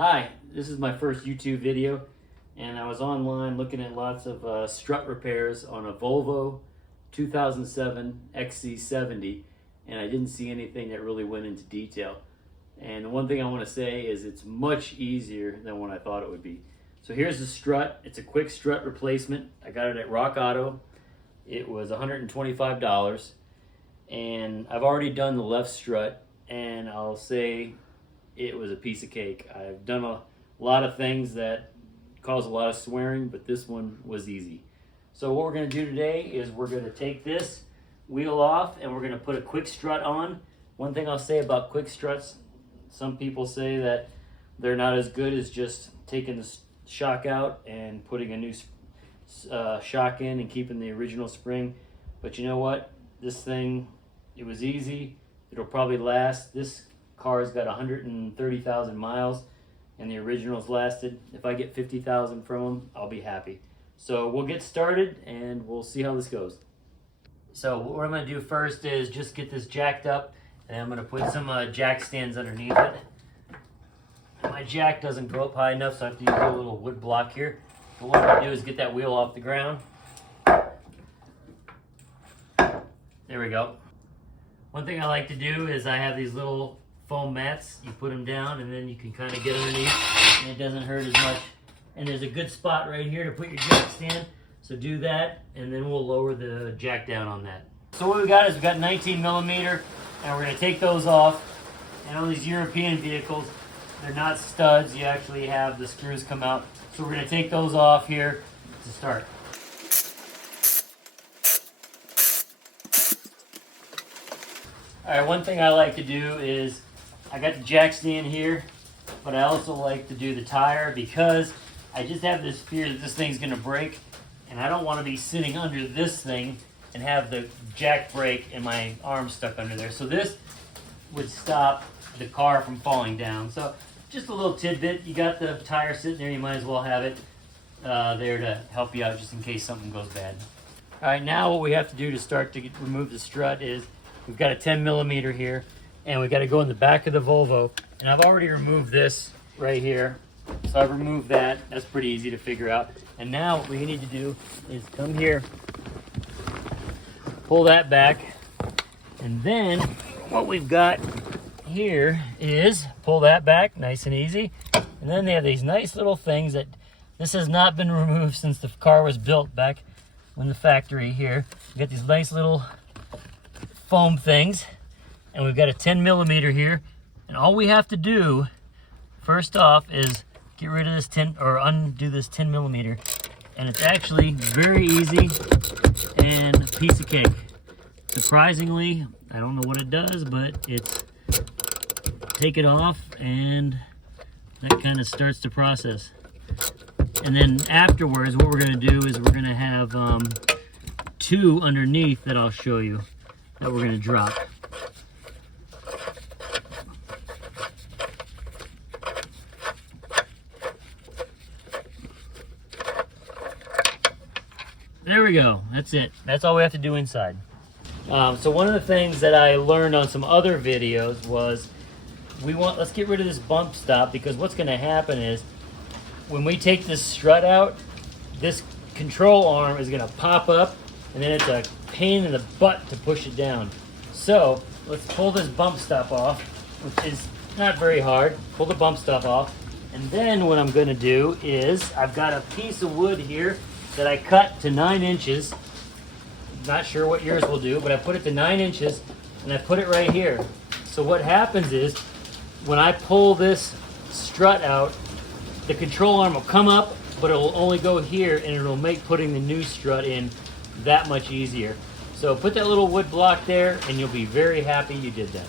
Hi, this is my first YouTube video, and I was online looking at lots of strut repairs on a Volvo 2007 XC70, and I didn't see anything that really went into detail. And the one thing I want to say is it's much easier than what I thought it would be. So here's the strut. It's a quick strut replacement. I got it at Rock Auto. It was $125, and I've already done the left strut, and I'll say it was a piece of cake. I've done a lot of things that cause a lot of swearing, but this one was easy. So what we're going to do today is we're going to take this wheel off and we're going to put a quick strut on. One thing I'll say about quick struts, some people say that they're not as good as just taking the shock out and putting a new shock in and keeping the original spring. But you know what? This thing, it was easy. It'll probably last. This car's got 130,000 miles and the originals lasted. If I get 50,000 from them, I'll be happy. So we'll get started and we'll see how this goes. So what I'm going to do first is just get this jacked up, and I'm going to put some jack stands underneath it. My jack doesn't go up high enough, so I have to use a little wood block here. But what I'm going to do is get that wheel off the ground. There we go. One thing I like to do is I have these little foam mats. You put them down and then you can kind of get underneath and it doesn't hurt as much. And there's a good spot right here to put your jack stand. So do that and then we'll lower the jack down on that. So what we got is we've got 19 millimeter and we're going to take those off. And on these European vehicles, they're not studs. You actually have the screws come out. So we're going to take those off here to start. Alright, one thing I like to do is I got the jack stand here, but I also like to do the tire because I just have this fear that this thing's going to break, and I don't want to be sitting under this thing and have the jack break and my arm stuck under there. So this would stop the car from falling down. So just a little tidbit. You got the tire sitting there, you might as well have it there to help you out just in case something goes bad. Alright, now what we have to do to start to remove the strut is we've got a 10 millimeter here, and we've got to go in the back of the Volvo. And I've already removed this right here. So I've removed that. That's pretty easy to figure out. And now what we need to do is come here, pull that back, and then what we've got here is pull that back, nice and easy. And then they have these nice little things that this has not been removed since the car was built back in the factory here. We got these nice little foam things, and we've got a 10 millimeter here, and all we have to do first off is get rid of this 10 or undo this 10 millimeter, and it's actually very easy and a piece of cake. Surprisingly, I don't know what it does, but it's take it off and that kind of starts the process. And then afterwards what we're going to do is we're going to have two underneath that I'll show you that we're going to drop. There we go. That's it. That's all we have to do inside. So one of the things that I learned on some other videos was let's get rid of this bump stop, because what's going to happen is when we take this strut out, this control arm is going to pop up, and then it's a pain in the butt to push it down. So let's pull this bump stop off, which is not very hard. Pull the bump stop off, and then what I'm going to do is I've got a piece of wood here that I cut to 9 inches. Not sure what yours will do, but I put it to 9 inches and I put it right here. So what happens is when I pull this strut out, the control arm will come up, but it will only go here, and it will make putting the new strut in that much easier. So put that little wood block there and you'll be very happy you did that.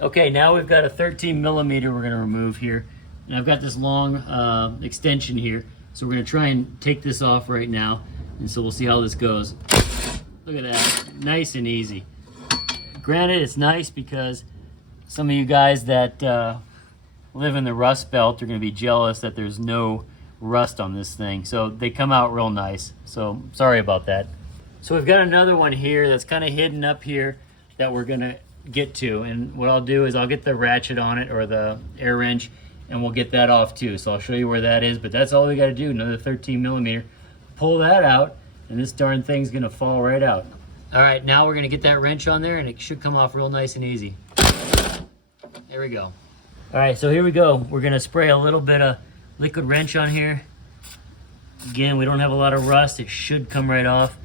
Okay, now we've got a 13 millimeter we're going to remove here, and I've got this long extension here, so we're going to try and take this off right now, and so we'll see how this goes. Look at that, nice and easy. Granted, it's nice because some of you guys that live in the Rust Belt are going to be jealous that there's no rust on this thing. So they come out real nice. So sorry about that. So we've got another one here that's kind of hidden up here that we're going to get to. And what I'll do is I'll get the ratchet on it, or the air wrench, and we'll get that off too. So I'll show you where that is, but that's all we got to do, another 13 millimeter. Pull that out, and this darn thing's gonna fall right out. All right, now we're gonna get that wrench on there, and it should come off real nice and easy. There we go. All right, so here we go. We're gonna spray a little bit of liquid wrench on here. Again, we don't have a lot of rust. It should come right off.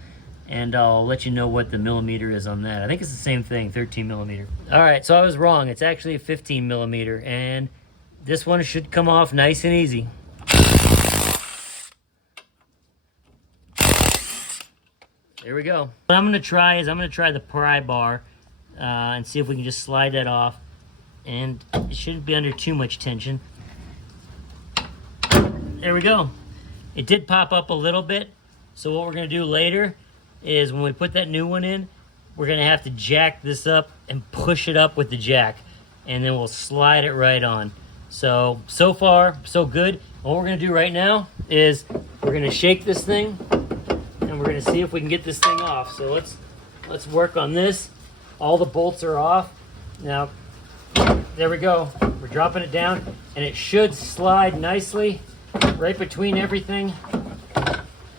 And I'll let you know what the millimeter is on that. I think it's the same thing, 13 millimeter. All right, so I was wrong. It's actually a 15 millimeter, and this one should come off nice and easy. There we go. What I'm gonna try the pry bar and see if we can just slide that off. And it shouldn't be under too much tension. There we go. It did pop up a little bit. So what we're gonna do later is when we put that new one in, we're gonna have to jack this up and push it up with the jack, and then we'll slide it right on. So far, so good. What we're gonna do right now is we're gonna shake this thing, and we're gonna see if we can get this thing off. So let's work on this. All the bolts are off. Now, there we go. We're dropping it down, and it should slide nicely right between everything.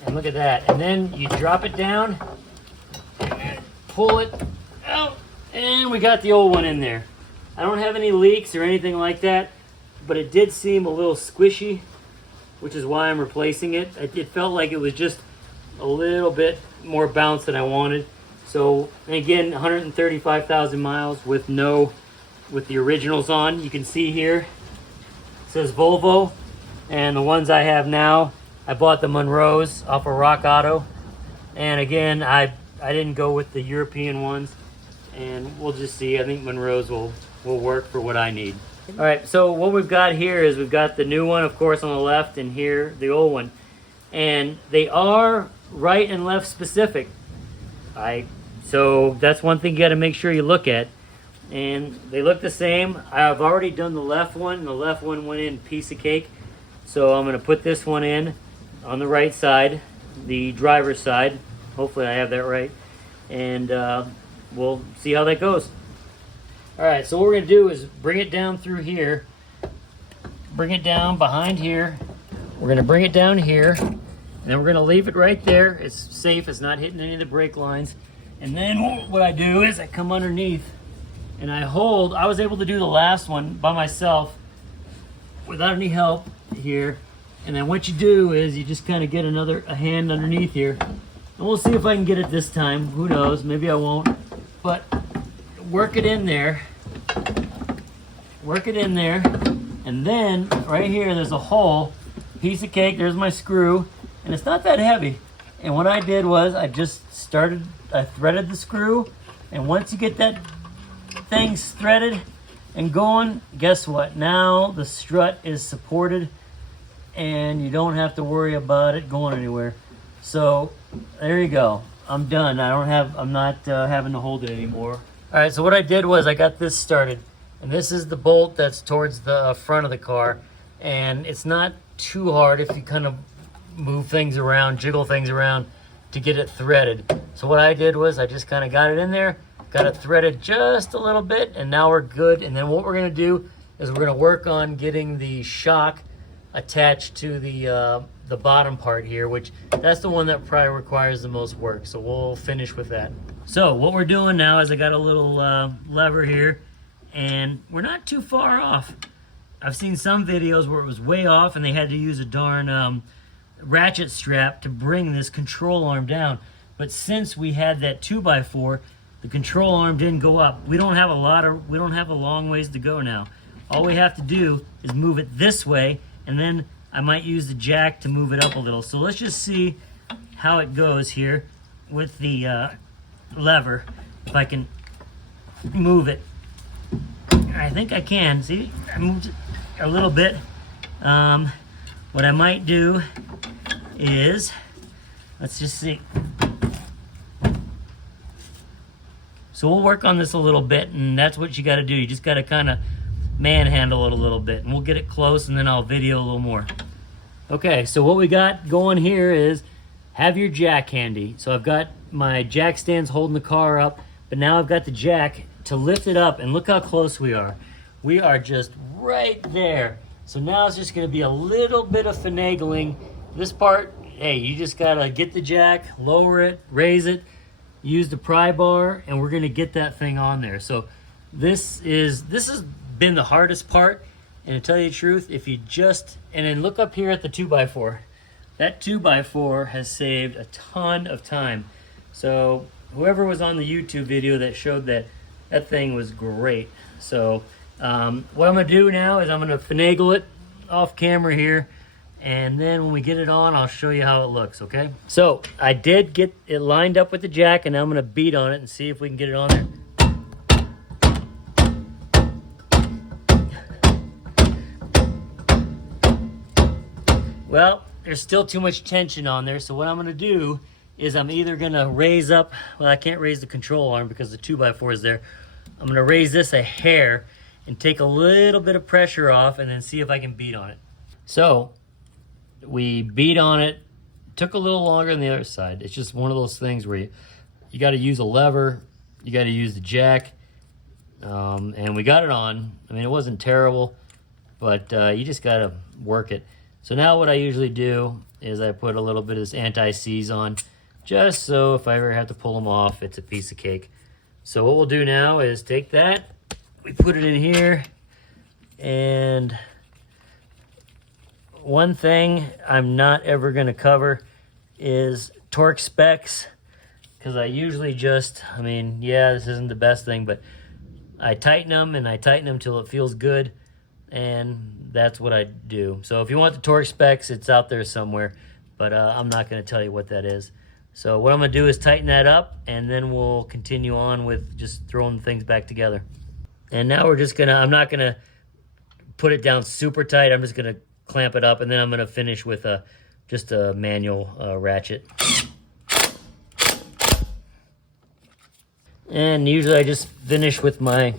And look at that. And then you drop it down and pull it out, and we got the old one in there. I don't have any leaks or anything like that, but it did seem a little squishy, which is why I'm replacing it. It felt like it was just a little bit more bounce than I wanted. So, and again, 135,000 miles with the originals on. You can see here it says Volvo, and the ones I have now, I bought the Monroes off of Rock Auto, and again, I didn't go with the European ones, and we'll just see. I think Monroes will work for what I need. All right, so what we've got here is we've got the new one, of course, on the left, and here the old one, and they are right and left specific. So that's one thing you got to make sure you look at, and they look the same. I've already done the left one, and the left one went in piece of cake. So I'm going to put this one in on the right side, the driver's side. Hopefully I have that right. And we'll see how that goes. All right, so what we're going to do is bring it down through here. Bring it down behind here. We're going to bring it down here. And then we're going to leave it right there. It's safe. It's not hitting any of the brake lines. And then what I do is I come underneath and I hold. I was able to do the last one by myself without any help here. And then what you do is you just kind of get a hand underneath here, and we'll see if I can get it this time. Who knows, maybe I won't, but work it in there, and then right here there's a hole, piece of cake. There's my screw, and it's not that heavy. And what I did was I threaded the screw, and once you get that thing threaded and going, guess what? Now the strut is supported, and you don't have to worry about it going anywhere. So there you go. I'm done. I'm not having to hold it anymore. All right, so what I did was I got this started, and this is the bolt that's towards the front of the car, and it's not too hard if you kind of move things around, jiggle things around to get it threaded. So what I did was I just kind of got it in there, got it threaded just a little bit, and now we're good. And then what we're gonna do is we're gonna work on getting the shock attached to the bottom part here, which that's the one that probably requires the most work. So we'll finish with that. So what we're doing now is I got a little lever here, and we're not too far off. I've seen some videos where it was way off and they had to use a darn ratchet strap to bring this control arm down. But since we had that 2x4, the control arm didn't go up. We don't have a long ways to go now. All we have to do is move it this way, and then I might use the jack to move it up a little. So let's just see how it goes here with the lever, if I can move it. I think I can. See, I moved it a little bit. What I might do is, let's just see. So we'll work on this a little bit, and that's what you got to do. You just got to kind of manhandle it a little bit, and we'll get it close, and then I'll video a little more. Okay, so what we got going here is have your jack handy. So I've got my jack stands holding the car up, but now I've got the jack to lift it up, and look how close we are. We are just right there. So now it's just gonna be a little bit of finagling. This part, hey, you just gotta get the jack, lower it, raise it, use the pry bar, and we're gonna get that thing on there. So this has been the hardest part. And to tell you the truth, if you just, and then look up here at the 2x4. That 2x4 has saved a ton of time. So whoever was on the YouTube video that showed that, that thing was great. So what I'm gonna do now is I'm gonna finagle it off camera here, and then when we get it on, I'll show you how it looks, okay? So I did get it lined up with the jack, and now I'm gonna beat on it and see if we can get it on there. Well, there's still too much tension on there, so what I'm gonna do is I'm either gonna raise up, well, I can't raise the control arm because the 2x4 is there. I'm gonna raise this a hair and take a little bit of pressure off and then see if I can beat on it. So we beat on it. Took a little longer than the other side. It's just one of those things where you got to use a lever, you got to use the jack, and we got it on. I mean, it wasn't terrible, but you just got to work it. So now what I usually do is I put a little bit of this anti-seize on, just so if I ever have to pull them off, it's a piece of cake. So what we'll do now is take that, we put it in here, and one thing I'm not ever going to cover is torque specs, because I usually just, I mean, yeah, this isn't the best thing, but I tighten them, and I tighten them till it feels good, and that's what I do. So if you want the torque specs, it's out there somewhere, but I'm not going to tell you what that is. So what I'm going to do is tighten that up, and then we'll continue on with just throwing things back together. And now we're just going to, I'm not going to put it down super tight. I'm just going to clamp it up, and then I'm going to finish with just a manual ratchet. And usually I just finish with my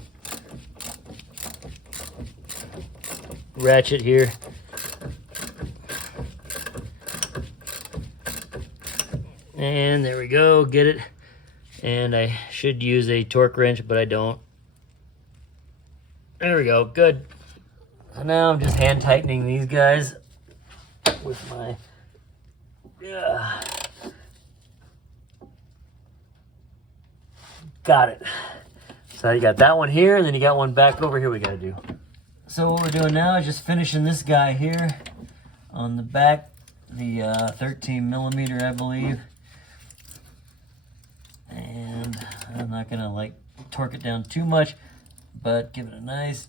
ratchet here. And there we go, get it. And I should use a torque wrench, but I don't. There we go, good. And now I'm just hand tightening these guys with my, got it. So you got that one here, and then you got one back over here we gotta do. So what we're doing now is just finishing this guy here on the back, the 13 millimeter, I believe. And I'm not gonna like torque it down too much, but give it a nice,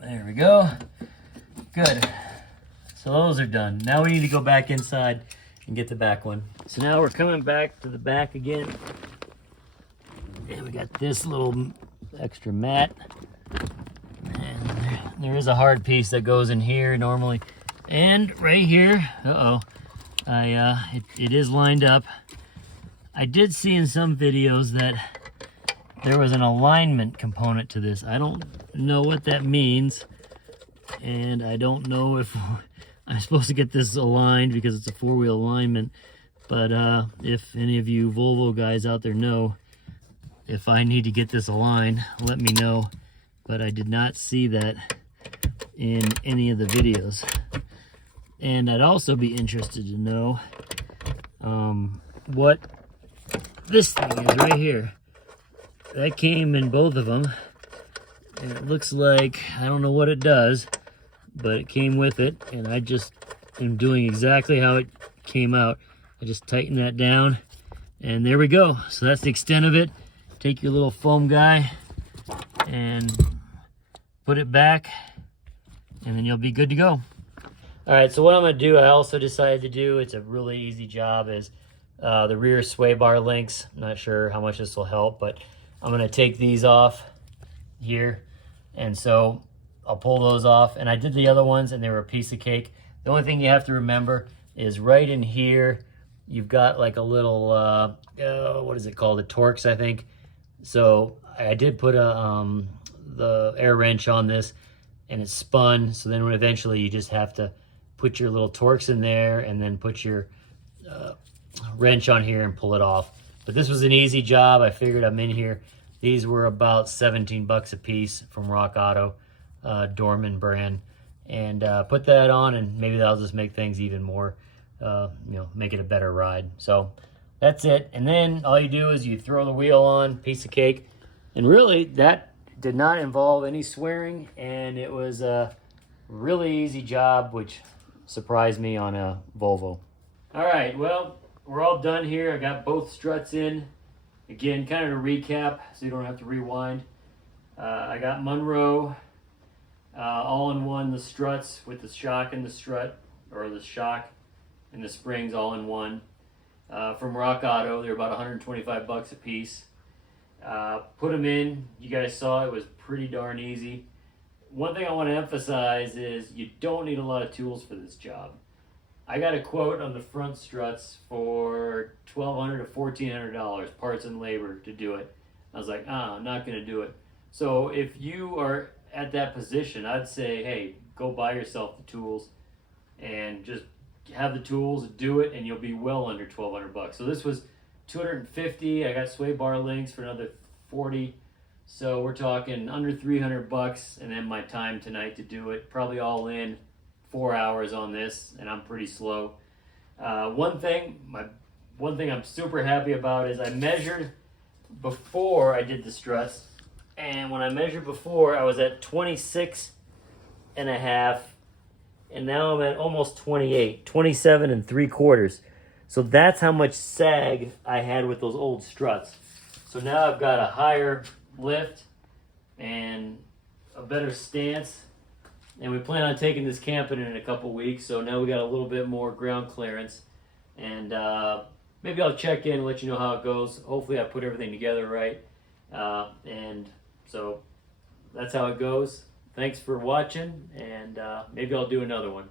there we go. Good. So those are done. Now we need to go back inside and get the back one. So now we're coming back to the back again. And we got this little extra mat. And there is a hard piece that goes in here normally. And right here, it is lined up. I did see in some videos that there was an alignment component to this. I don't know what that means, and I don't know if I'm supposed to get this aligned because it's a four-wheel alignment, but if any of you Volvo guys out there know, if I need to get this aligned, let me know, but I did not see that in any of the videos. And I'd also be interested to know what this thing is right here. That came in both of them, and it looks like, I don't know what it does, but it came with it, and I just am doing exactly how it came out. I just tighten that down, and there we go. So that's the extent of it. Take your little foam guy and put it back, and then you'll be good to go. All right, so what I'm gonna do, I also decided to do, it's a really easy job, is the rear sway bar links. I'm not sure how much this will help, but I'm gonna take these off here, and so I'll pull those off. And I did the other ones, and they were a piece of cake. The only thing you have to remember is right in here, you've got like a little, what is it called? The Torx, I think. So I did put the air wrench on this, and it spun. So then when eventually you just have to put your little Torx in there, and then put your wrench on here and pull it off. But this was an easy job. I figured I'm in here. These were about 17 bucks a piece from Rock Auto, Dorman brand. and put that on, and maybe that'll just make things even more, make it a better ride. So that's it. And then all you do is you throw the wheel on, piece of cake. And really, that did not involve any swearing, and it was a really easy job, which surprised me on a Volvo. All right, well, we're all done here. I got both struts in. Again, kind of to recap, so you don't have to rewind. I got Monroe all-in-one, the struts with the shock and the strut, or the shock and the springs all in one. From Rock Auto, they're about 125 bucks a piece. Put them in. You guys saw it was pretty darn easy. One thing I want to emphasize is you don't need a lot of tools for this job. I got a quote on the front struts for $1,200 to $1,400 parts and labor to do it. I was like, I'm not going to do it. So if you are at that position, I'd say, hey, go buy yourself the tools and just have the tools, do it, and you'll be well under 1,200 bucks. So this was 250. I got sway bar links for another 40. So we're talking under 300 bucks, and then my time tonight to do it, probably all in 4 hours on this, and I'm pretty slow. One thing I'm super happy about is I measured before I did the struts, and when I measured before, I was at 26 and a half, and now I'm at almost 28, 27 and 3/4. So that's how much sag I had with those old struts. So now I've got a higher lift and a better stance, and we plan on taking this camping in a couple weeks, so now we got a little bit more ground clearance, and maybe I'll check in and let you know how it goes. Hopefully I put everything together right, and so that's how it goes. Thanks for watching, and maybe I'll do another one.